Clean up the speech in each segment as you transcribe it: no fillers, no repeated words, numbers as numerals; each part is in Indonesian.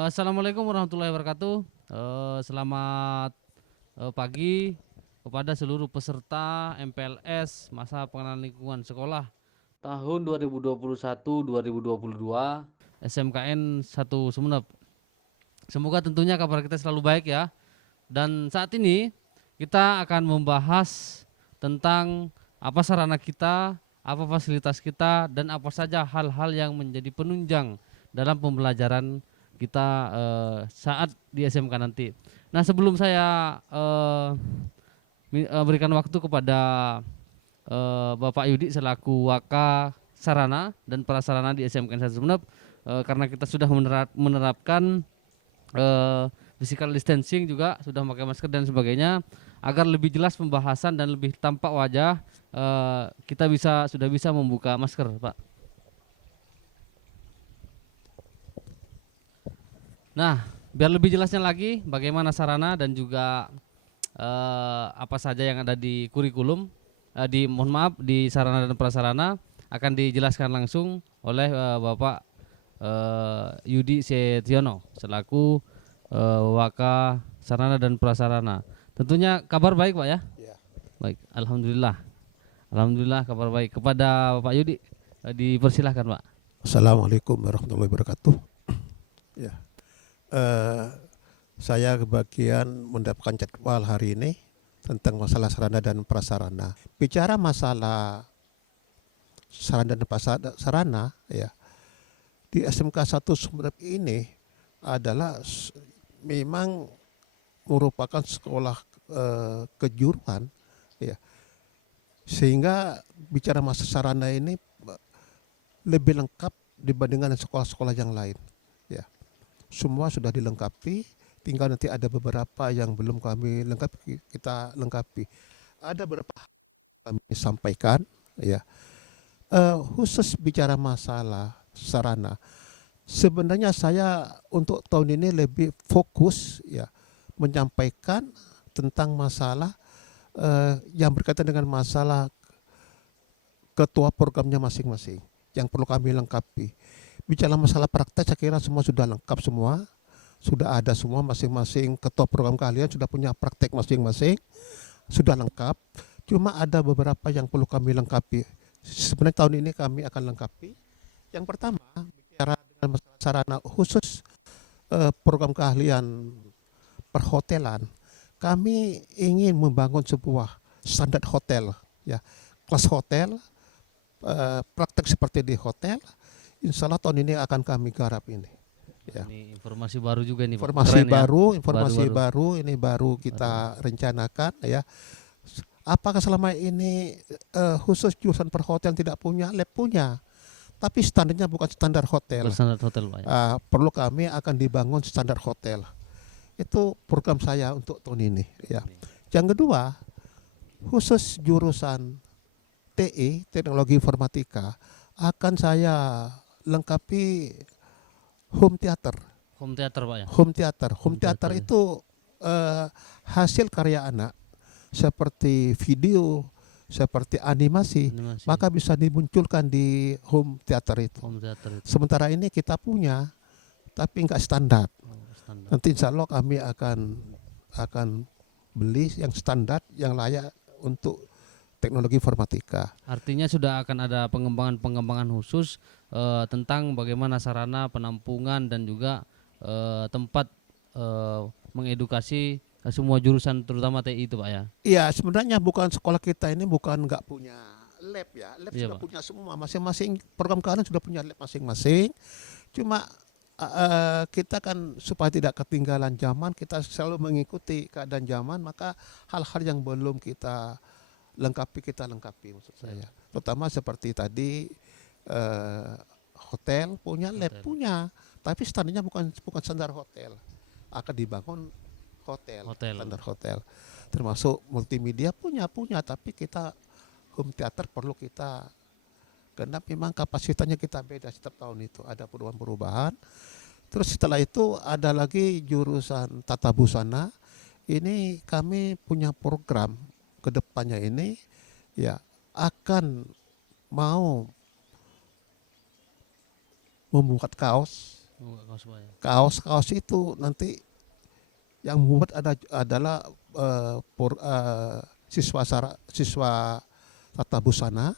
Assalamualaikum warahmatullahi wabarakatuh. Selamat pagi kepada seluruh peserta MPLS masa pengenalan lingkungan sekolah tahun 2021-2022 SMKN 1 Sumeneb. Semoga tentunya kabar kita selalu baik ya. Dan saat ini kita akan membahas tentang apa sarana kita, apa fasilitas kita, dan apa saja hal-hal yang menjadi penunjang dalam pembelajaran kita saat di SMK nanti. Nah, sebelum saya berikan waktu kepada Bapak Yudi selaku Waka Sarana dan Prasarana di SMK 1 Sumeneb, karena kita sudah menerapkan physical distancing, juga sudah memakai masker dan sebagainya, agar lebih jelas pembahasan dan lebih tampak wajah, kita sudah bisa membuka masker, Pak. Nah, biar lebih jelasnya lagi bagaimana sarana dan juga apa saja yang ada di kurikulum, di sarana dan prasarana, akan dijelaskan langsung oleh Bapak Yudi Setiono selaku Waka Sarana dan Prasarana. Tentunya kabar baik, Pak ya? Ya. Baik, alhamdulillah. Alhamdulillah kabar baik. Kepada Bapak Yudi dipersilahkan, Pak. Assalamualaikum warahmatullahi wabarakatuh. Ya, saya kebagian mendapatkan jadwal hari ini tentang masalah sarana dan prasarana. Bicara masalah sarana dan prasarana, ya, di SMK 1 Sumeneb ini adalah memang merupakan sekolah kejuruan, ya, sehingga bicara masalah sarana ini lebih lengkap dibandingkan sekolah-sekolah yang lain. Ya, semua sudah dilengkapi, tinggal nanti ada beberapa yang belum kami lengkapi, kita lengkapi. Ada beberapa kami sampaikan, ya. Khusus bicara masalah sarana, sebenarnya saya untuk tahun ini lebih fokus, ya, menyampaikan tentang masalah yang berkaitan dengan masalah ketua programnya masing-masing yang perlu kami lengkapi. Bicara masalah praktek, saya kira semua sudah lengkap semua, sudah ada semua, masing-masing ketua program kalian sudah punya praktek masing-masing, sudah lengkap. Cuma ada beberapa yang perlu kami lengkapi. Sebenarnya tahun ini kami akan lengkapi. Yang pertama, bicara dengan masalah sarana khusus program keahlian perhotelan, kami ingin membangun sebuah standar hotel, ya, kelas hotel, praktek seperti di hotel. Insya Allah tahun ini akan kami garap ini. Ya. Ini informasi baru juga nih, Pak. Informasi Keren ya. informasi baru ini baru kita rencanakan, ya. Apakah selama ini khusus jurusan perhotelan tidak punya lab? Punya, tapi standarnya bukan standar hotel. Standar hotel, Pak ya. Perlu kami akan dibangun standar hotel. Itu program saya untuk tahun ini, ya. Yang kedua, khusus jurusan TI, teknologi informatika, akan saya lengkapi home theater. Home theater, Pak ya. Home theater, home theater theater, ya. itu hasil karya anak, seperti video, seperti animasi, maka bisa dimunculkan di home theater itu. Home theater itu. Sementara ini kita punya, tapi enggak standar. Standar. Nanti insya Allah kami akan beli yang standar, yang layak untuk teknologi informatika. Artinya sudah akan ada pengembangan khusus tentang bagaimana sarana penampungan dan juga tempat mengedukasi semua jurusan terutama TI itu, Pak ya. Iya, sebenarnya bukan sekolah kita ini bukan nggak punya lab, ya. Lab Iya, sudah Pak. punya semua, masing-masing program kalian sudah punya lab masing-masing. Cuma kita kan supaya tidak ketinggalan zaman, kita selalu mengikuti keadaan zaman, maka hal-hal yang belum kita lengkapi maksud saya. Terutama seperti tadi hotel punya lab, punya, tapi standarnya bukan standar hotel. Akan dibangun hotel. Standar hotel. Termasuk multimedia punya, tapi kita home theater perlu kita, karena memang kapasitasnya kita beda setiap tahun itu, ada perubahan-perubahan. Terus setelah itu ada lagi jurusan tata busana. Ini kami punya program kedepannya ini, ya, akan mau membuat kaos, Oh, nggak kaos sebaya. Kaos itu nanti yang membuat adalah siswa tata busana,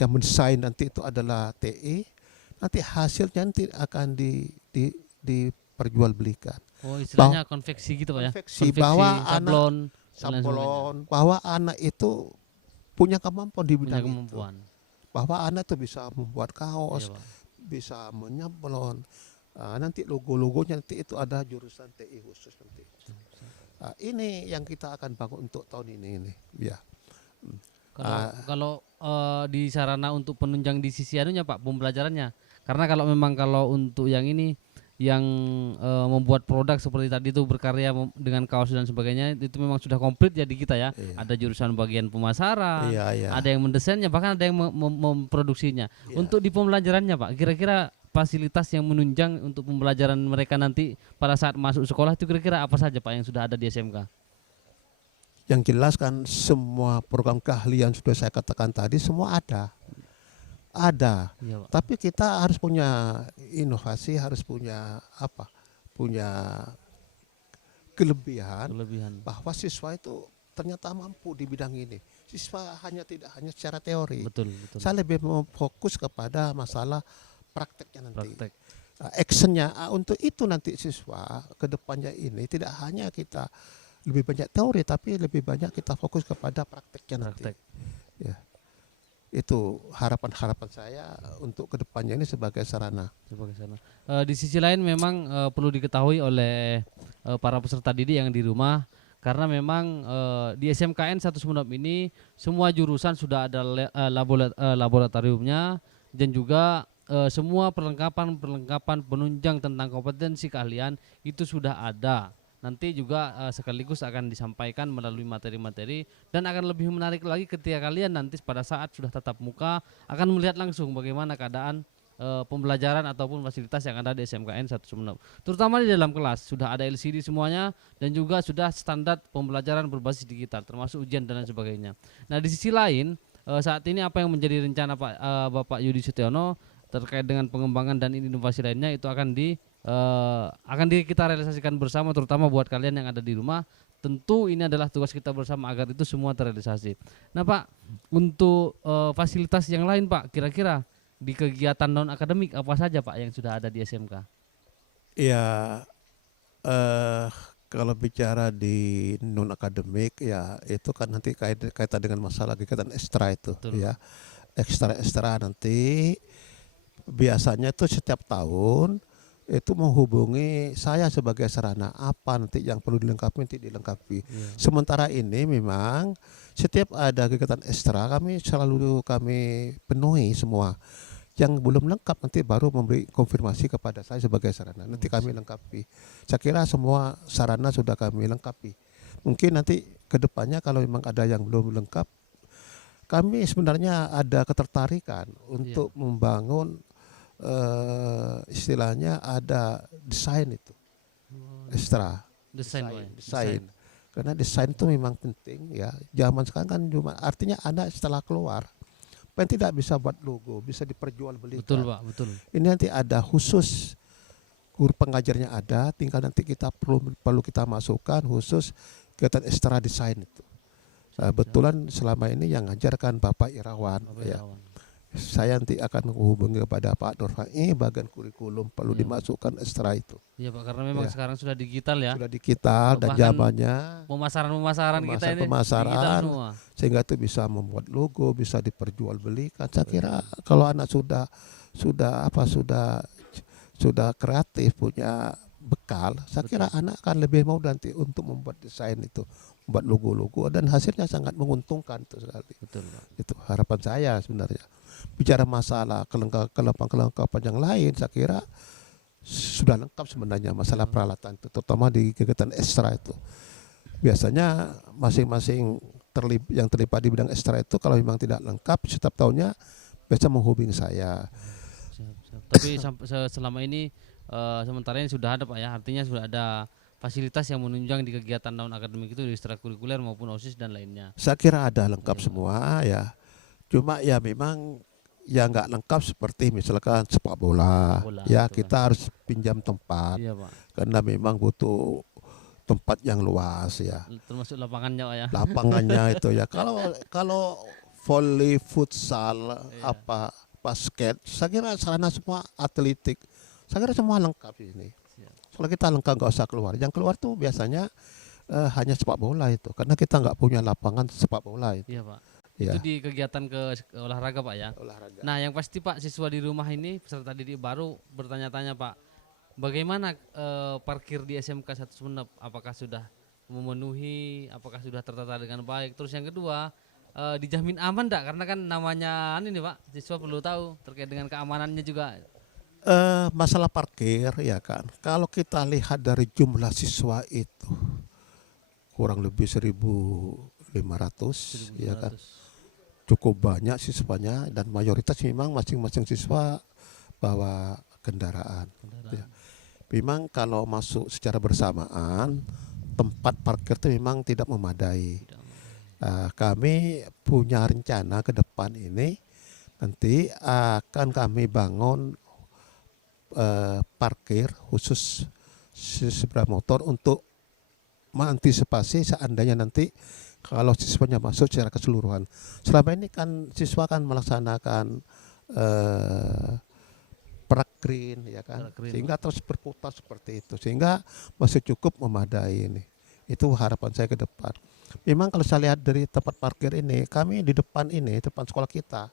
yang mendesain nanti itu adalah TE. Nanti hasilnya nanti akan diperjualbelikan. Oh, istilahnya konveksi gitu Pak ya. Konveksi bahwa Sablon dan lain sebagainya. bahwa anak itu punya kemampuan di Punya bidang itu. kemampuan. Bahwa anak itu bisa membuat Iya, kaos, Pak. bisa menyablon. Nanti logo-logonya nanti itu ada jurusan TI khusus nanti. Ini yang kita akan bangun untuk tahun ini. Ya. Kalau di sarana untuk penunjang di sisi anunya Pak, pembelajarannya. Karena kalau untuk yang ini yang membuat produk seperti tadi itu berkarya dengan kaos dan sebagainya itu memang sudah komplit ya di kita ya. Iya. Ada jurusan bagian pemasaran, Iya. ada yang mendesainnya, bahkan ada yang memproduksinya. Iya. Untuk di pembelajarannya Pak, kira-kira fasilitas yang menunjang untuk pembelajaran mereka nanti pada saat masuk sekolah itu kira-kira apa saja Pak yang sudah ada di SMK? Yang jelas kan semua program keahlian sudah saya katakan tadi semua ada. Iya, Pak. Tapi kita harus punya inovasi, harus punya apa? Punya kelebihan bahwa siswa itu ternyata mampu di bidang ini. Siswa tidak hanya secara teori. Betul. Saya lebih mau fokus kepada masalah prakteknya nanti. Praktek. Actionnya untuk itu nanti siswa ke depannya ini tidak hanya kita lebih banyak teori tapi lebih banyak kita fokus kepada prakteknya nanti. Ya. Itu harapan saya untuk kedepannya ini sebagai sarana. Di sisi lain memang perlu diketahui oleh para peserta didik yang di rumah, karena memang di SMKN 1 Sumeneb ini semua jurusan sudah ada laboratoriumnya, dan juga semua perlengkapan penunjang tentang kompetensi keahlian itu sudah ada. Nanti juga sekaligus akan disampaikan melalui materi-materi, dan akan lebih menarik lagi ketika kalian nanti pada saat sudah tatap muka akan melihat langsung bagaimana keadaan pembelajaran ataupun fasilitas yang ada di SMKN 1 Sumeneb. Terutama di dalam kelas sudah ada LCD semuanya, dan juga sudah standar pembelajaran berbasis digital termasuk ujian dan lain sebagainya. Nah, di sisi lain saat ini apa yang menjadi rencana Bapak Yudi Sutiono terkait dengan pengembangan dan inovasi lainnya itu akan kita realisasikan bersama, terutama buat kalian yang ada di rumah. Tentu ini adalah tugas kita bersama agar itu semua terrealisasi. Nah Pak, untuk fasilitas yang lain Pak, kira-kira di kegiatan non akademik apa saja Pak yang sudah ada di SMK? Ya, kalau bicara di non akademik ya itu kan nanti kaitan dengan masalah kegiatan ekstra itu. Betul. Ya, ekstra nanti biasanya itu setiap tahun itu menghubungi saya sebagai sarana apa nanti yang perlu dilengkapi dilengkapi. Yeah. Sementara ini memang setiap ada kegiatan ekstra kami selalu penuhi semua. Yang belum lengkap nanti baru memberi konfirmasi kepada saya sebagai sarana. Nanti kami lengkapi. Saya kira semua sarana sudah kami lengkapi. Mungkin nanti ke depannya kalau memang ada yang belum lengkap, kami sebenarnya ada ketertarikan untuk membangun istilahnya ada desain itu ekstra desain. Karena desain itu memang penting ya. Zaman sekarang kan cuma artinya anak setelah keluar pengen tidak bisa buat logo, bisa diperjualbelikan. Betul Pak, betul. Ini nanti ada khusus guru pengajarnya ada, tinggal nanti kita perlu kita masukkan khusus kegiatan ekstra desain itu. Betulan selama ini yang ngajarkan Bapak Irawan. Ya. Saya nanti akan menghubungi kepada Pak Nurfai bagian kurikulum perlu dimasukkan ekstra itu. Iya Pak, karena memang sekarang sudah digital ya. Sudah digital dan zamannya pemasaran kita ini pemasaran semua. Sehingga itu bisa membuat logo, bisa diperjualbelikan. Saya kira kalau anak sudah kreatif, punya bekal, saya kira anak akan lebih mau nanti untuk membuat desain itu, membuat logo-logo, dan hasilnya sangat menguntungkan itu sekali. Betul Pak. Itu harapan saya sebenarnya. Bicara masalah kelengkapan yang lain, saya kira sudah lengkap sebenarnya masalah peralatan itu, terutama di kegiatan ekstra itu. Biasanya masing-masing yang terlibat di bidang ekstra itu kalau memang tidak lengkap setiap tahunnya biasa menghubungi saya. Tapi selama ini sementara ini sudah ada Pak ya, artinya sudah ada fasilitas yang menunjang di kegiatan non akademik itu di ekstrakurikuler maupun OSIS dan lainnya. Saya kira ada lengkap semua ya. Cuma ya memang yang nggak lengkap seperti misalkan sepak bola, Bola, ya betul. kita harus pinjam tempat Iya Pak. karena memang butuh tempat yang luas ya. Termasuk lapangannya Pak ya. Lapangannya itu ya. Kalau kalau volley, futsal, Iya. apa basket, saya kira sarana semua atletik. Saya kira semua lengkap ini. Siap. Kalau kita lengkap nggak usah keluar. Yang keluar tuh biasanya hanya sepak bola itu, karena kita nggak punya lapangan sepak bola itu. Iya Pak. Ya. Itu di kegiatan ke olahraga Pak ya. Olahraga. Nah yang pasti Pak, siswa di rumah ini peserta didik baru bertanya-tanya Pak, bagaimana parkir di SMK 1 Sumeneb? Apakah sudah memenuhi? Apakah sudah tertata dengan baik? Terus yang kedua, dijamin aman enggak? Karena kan namanya ini Pak, siswa perlu tahu terkait dengan keamanannya juga. Masalah parkir ya kan. Kalau kita lihat dari jumlah siswa itu kurang lebih 1.500 ya kan. 1.500. Cukup banyak siswanya dan mayoritas memang masing-masing siswa bawa kendaraan. Ya. Memang kalau masuk secara bersamaan tempat parkir itu memang tidak memadai. Kami punya rencana ke depan ini nanti akan kami bangun parkir khusus sepeda motor untuk mengantisipasi seandainya nanti kalau siswanya masuk secara keseluruhan. Selama ini kan siswa kan melaksanakan prakrin ya kan, Prakrin, sehingga terus berputar seperti itu, sehingga masih cukup memadai ini. Itu harapan saya ke depan. Memang kalau saya lihat dari tempat parkir ini, kami di depan ini, depan sekolah kita,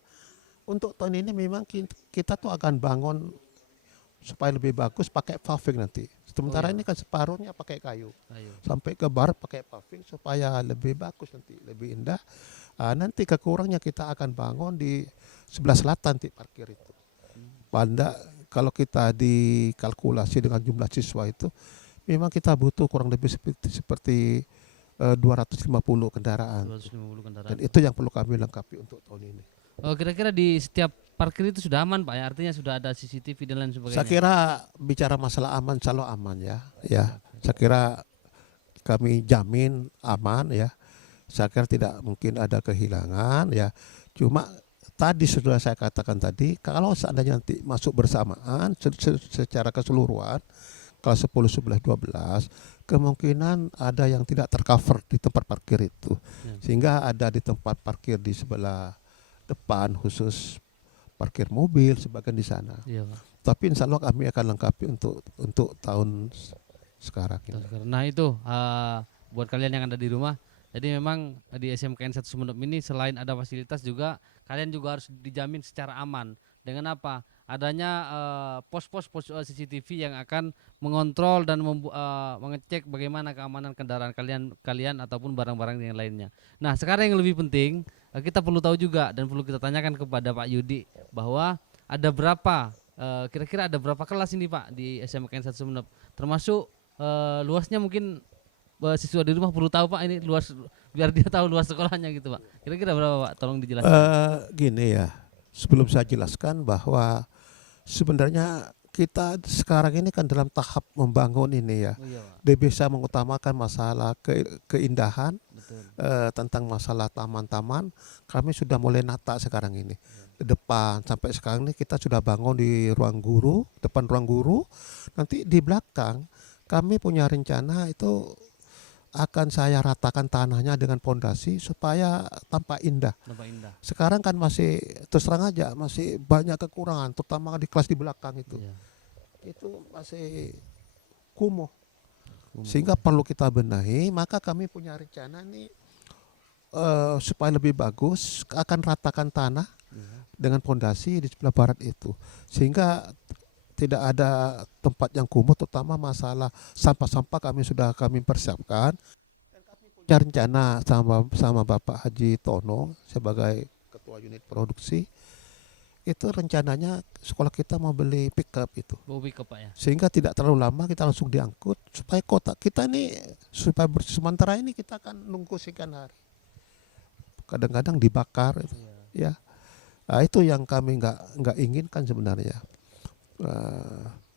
untuk tahun ini memang kita tuh akan bangun supaya lebih bagus pakai paving nanti. Sementara ini kan separuhnya pakai kayu. Sampai ke bar pakai paving supaya lebih bagus nanti, lebih indah. Nanti kekurangnya kita akan bangun di sebelah selatan titik parkir itu. Pada kalau kita dikalkulasi dengan jumlah siswa itu, memang kita butuh kurang lebih seperti 250 kendaraan. 250 kendaraan. Dan itu yang perlu kami lengkapi untuk tahun ini. Kira-kira di setiap parkir itu sudah aman Pak ya? Artinya sudah ada CCTV dan lain sebagainya. Saya kira bicara masalah aman, selalu aman ya. Ya, saya kira kami jamin aman ya. Saya kira tidak mungkin ada kehilangan ya. Cuma tadi sudah saya katakan tadi, kalau seandainya nanti masuk bersamaan secara keseluruhan, kalau 10, 11, 12, kemungkinan ada yang tidak tercover di tempat parkir itu. Sehingga ada di tempat parkir di sebelah depan khusus parkir mobil sebagian di sana. Iya Pak. Tapi insya Allah kami akan lengkapi untuk tahun sekarang ini. Nah itu buat kalian yang ada di rumah. Jadi memang di SMKN 1 Sumeneb ini selain ada fasilitas juga kalian juga harus dijamin secara aman. Dengan apa? Adanya pos-pos CCTV yang akan mengontrol dan mengecek bagaimana keamanan kendaraan kalian ataupun barang-barang yang lainnya. Nah sekarang yang lebih penting kita perlu tahu juga dan perlu kita tanyakan kepada Pak Yudi bahwa ada berapa kira-kira ada berapa kelas ini Pak di SMKN 1 Sumeneb, termasuk luasnya mungkin siswa di rumah perlu tahu Pak ini luas, biar dia tahu luas sekolahnya gitu Pak. Kira-kira berapa Pak? Tolong dijelaskan. Gini ya, sebelum saya jelaskan bahwa sebenarnya kita sekarang ini kan dalam tahap membangun ini ya. Oh iya Pak. Dia bisa mengutamakan masalah keindahan, Betul. tentang masalah taman-taman. Kami sudah mulai nata sekarang ini. Depan sampai sekarang ini kita sudah bangun di ruang guru, depan ruang guru. Nanti di belakang kami punya rencana itu akan saya ratakan tanahnya dengan pondasi supaya tampak indah. Nampak indah. Sekarang kan masih terus terang aja masih banyak kekurangan, terutama di kelas di belakang itu. Iya. Itu masih kumuh. Sehingga perlu kita benahi, maka kami punya rencana nih supaya lebih bagus akan ratakan tanah dengan pondasi di sebelah barat itu. Sehingga tidak ada tempat yang kumuh, terutama masalah sampah-sampah kami persiapkan. Dan kami punya rencana sama Bapak Haji Tono sebagai Ketua Unit Produksi, itu rencananya sekolah kita mau beli pickup itu. Bawa pick up Pak ya. Sehingga tidak terlalu lama kita langsung diangkut supaya kota kita ini supaya sementara ini kita akan nunggu sekian hari. Kadang-kadang dibakar itu, ya. Nah, itu yang kami nggak inginkan sebenarnya.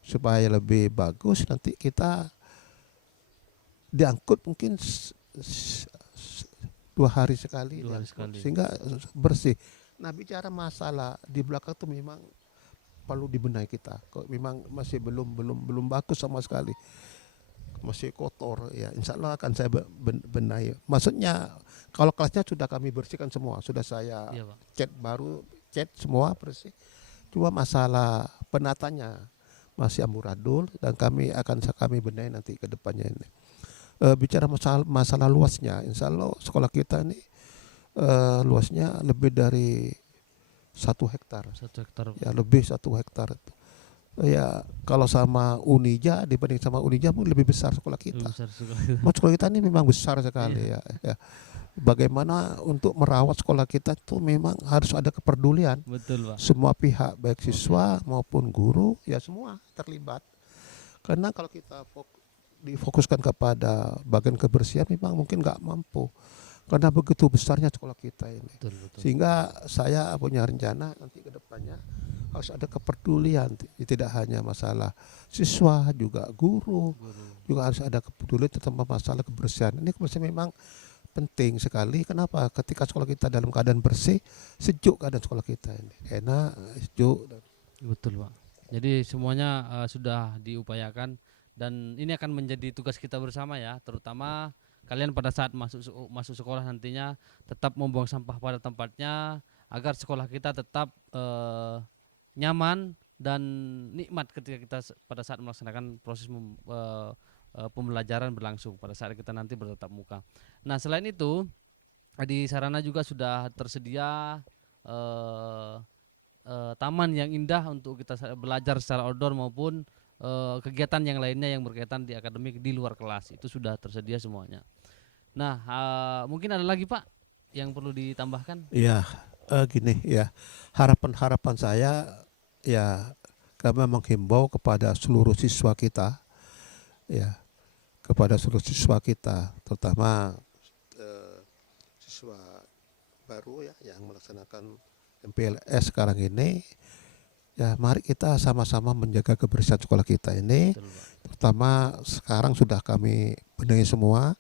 Supaya lebih bagus nanti kita diangkut mungkin 2 hari sekali, Dua hari sekali. sehingga bersih. Nah, bicara masalah di belakang itu memang perlu dibenahi kita. Kok memang masih belum bagus sama sekali. Masih kotor ya. Insya Allah akan saya benahi. Maksudnya kalau kelasnya sudah kami bersihkan semua, sudah saya Iya Pak. cat semua bersih. Cuma masalah penatanya masih amburadul dan kami benahi nanti ke depannya ini. Bicara masalah luasnya, insya Allah sekolah kita ini luasnya lebih dari 1 hektar. 1 hektar. Ya lebih 1 hektar. Ya kalau sama Unija, dibanding sama Unija mungkin lebih besar sekolah Lebih kita. besar juga. Sekolah kita ini memang besar sekali Iya, ya. Bagaimana untuk merawat sekolah kita itu memang harus ada kepedulian betul Pak. semua pihak, baik Oke. siswa maupun guru, ya semua terlibat. Karena kalau kita difokuskan kepada bagian kebersihan memang mungkin nggak mampu. Karena begitu besarnya sekolah kita ini. Betul, betul. Sehingga saya punya rencana nanti ke depannya harus ada kepedulian, tidak hanya masalah siswa, juga guru, juga harus ada kepedulian tentang masalah kebersihan. Ini kebersihan memang penting sekali. Kenapa? Ketika sekolah kita dalam keadaan bersih, sejuk keadaan sekolah kita ini, enak, sejuk. Betul Pak. Jadi semuanya sudah diupayakan dan ini akan menjadi tugas kita bersama ya, terutama kalian pada saat masuk sekolah nantinya tetap membuang sampah pada tempatnya agar sekolah kita tetap nyaman dan nikmat ketika kita pada saat melaksanakan proses pembelajaran berlangsung pada saat kita nanti bertatap muka. Nah, selain itu di sarana juga sudah tersedia eh, taman yang indah untuk kita belajar secara outdoor maupun kegiatan yang lainnya yang berkaitan di akademik di luar kelas itu sudah tersedia semuanya. Nah, mungkin ada lagi Pak yang perlu ditambahkan? Ya, gini ya, harapan saya ya kami menghimbau kepada seluruh siswa kita, ya, terutama siswa baru ya yang melaksanakan MPLS sekarang ini. Ya, mari kita sama-sama menjaga kebersihan sekolah kita ini. Betul, Pak. Terutama sekarang sudah kami benahi semua,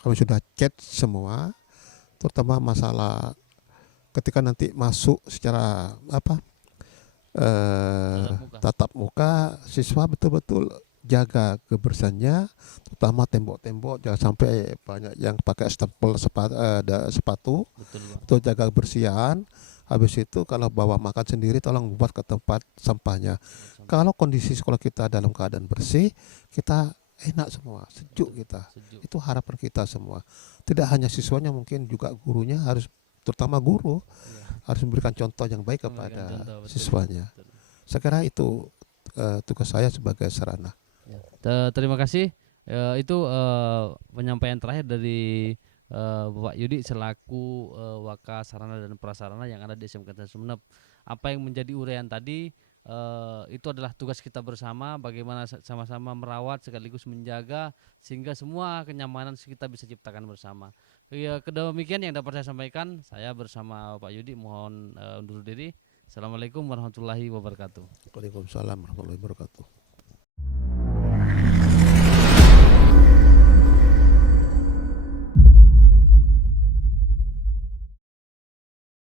kami sudah cat semua. Terutama masalah ketika nanti masuk secara tatap muka, siswa betul-betul jaga kebersihannya, terutama tembok-tembok jangan sampai banyak yang pakai stempel sepatu. Betul, Pak. Betul, jaga kebersihan. Habis itu kalau bawa makan sendiri tolong buat ke tempat sampahnya. Kalau kondisi sekolah kita dalam keadaan bersih, kita enak semua, sejuk kita. Sejuk. Itu harapan kita semua. Tidak hanya siswanya, mungkin juga gurunya harus, terutama guru, harus memberikan contoh yang baik kepada Betul. siswanya. Betul. Saya kira itu tugas saya sebagai sarana. Ya. Terima kasih. Itu penyampaian terakhir dari Bapak Yudi selaku Waka Sarana dan Prasarana yang ada di SMK Sumeneb. Apa yang menjadi uraian tadi itu adalah tugas kita bersama, bagaimana sama-sama merawat sekaligus menjaga sehingga semua kenyamanan kita bisa ciptakan bersama. Ya, kedemikian yang dapat saya sampaikan. Saya bersama Pak Yudi mohon undur diri. Assalamualaikum warahmatullahi wabarakatuh. Waalaikumsalam warahmatullahi wabarakatuh.